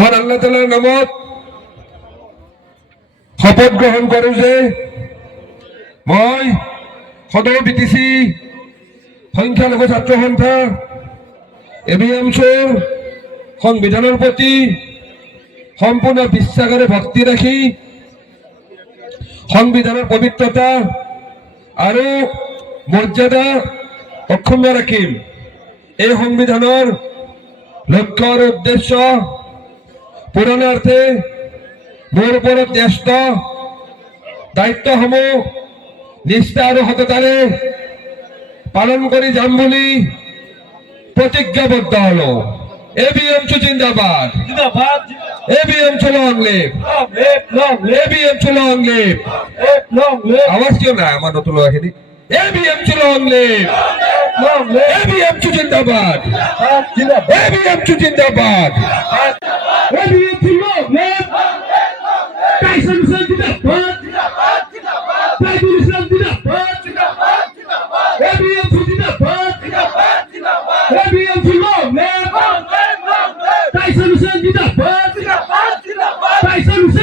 মহান আল্লাহ তাআলার নামত শপত গ্রহণ কৰো যে মই সদৌ বিটিসি সংখ্যালঘু ছাত্ৰ সন্থা এবিএমছৰ সংবিধানৰ প্ৰতি সম্পূৰ্ণ বিশ্বাস আৰু ভক্তি ৰাখি সংবিধানৰ পবিত্ৰতা আৰু মৰ্যাদা অক্ষুণ্ণ ৰাখিম। এই সংবিধানৰ লক্ষ্য আৰু উদ্দেশ্য পূৰণাৰ্থে মোৰ ওপৰত ন্যস্ত দায়িত্বসমূহ নিষ্ঠা আৰু সততাৰে পালন কৰি যাম বুলি প্ৰতিজ্ঞাবদ্ধ হলো। এবিএমছু জিন্দাবাদ, ABMSU long live, ABMSU long live. আওয়াজ কিয় নাই আমাৰ নতুন ল'ৰাখিনি? এবিএমছু লং লিভ, এবিএমছু জিন্দাবাদ, এবিএমছু জিন্দাবাদ, ABMSU long live. Tyson Hussain জিন্দাবাদ, তাইজুল ইসলাম জিন্দাবাদ, এবিএমছু জিন্দাবাদ, ABMSU long live. Tyson Hussain জিন্দাবাদ, টাইসন হুসেন